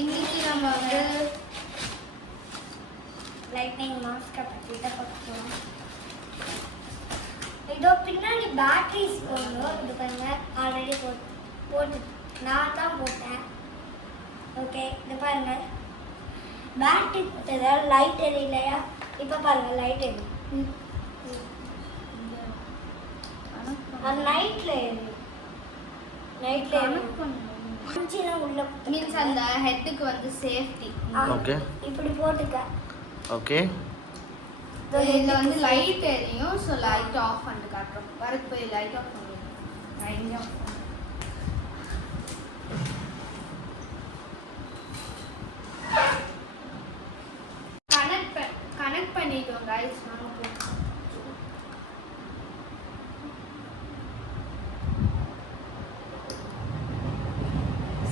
இன்னைக்கு நம்ம வந்து லைட்னிங் மாஸ்க் பற்றி தான் பார்க்க போகிறோம். இதோ பின்னாடி பேட்டரிஸ் போடணும். இது பாருங்க, ஆல்ரெடி போட்டு நான் தான் போட்டேன். ஓகே, இது பாருங்க, பேட்டரி போட்டதால் லைட் எரியலையா? இப்போ பாருங்க, லைட் எரியும். அது நைட்டில் எரியும். நைட்டில் எரியும். உள்ள மீன்ஸ் அந்த ஹெட்டுக்கு வந்து சேஃப்டி. ஓகே, இப்படி போட்டுக்க. ஓகே, இதில் வந்து லைட் எரியும். ஸோ லைட் ஆஃப் பண்ணிட்டு காட்டுறோம். வரக்கு போய் லைட் ஆஃப் பண்ணுவோம். லைட் ஆஃப் கனெக்ட் பண்ணிட்டோம் கைஸ்.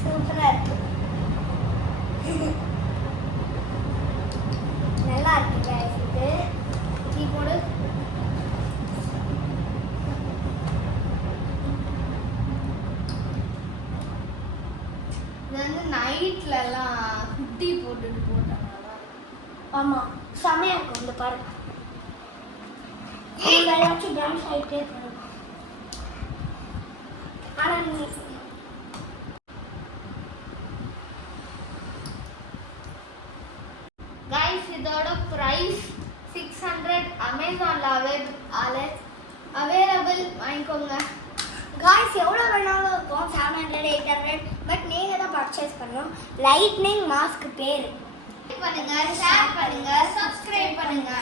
சூப்பரா இருக்கு. நல்லா இருக்கு guys. இது நீ போடு. இது வந்து நைட்லலாம் குட்டி போட்டுட்டு போட்டாங்க. ஆமா, செமையா இருக்கும். இந்த பாருங்க, ஏதாச்சும் டான்ஸ் ஆகிட்டே இருக்கும். ஆனால் கைஸ், இதோட ப்ரைஸ் 600. அமேசான்ல அவைலபிள். வாங்கிக்கோங்க காய்ஸ். எவ்வளோ வேணாலும் இருக்கும், 700 800. பட் நீங்கள் தான் பர்ச்சேஸ் பண்ணணும். லைட்னிங் மாஸ்க் பேர். பண்ணுங்க, ஷேர் பண்ணுங்க, சப்ஸ்கிரைப் பண்ணுங்க.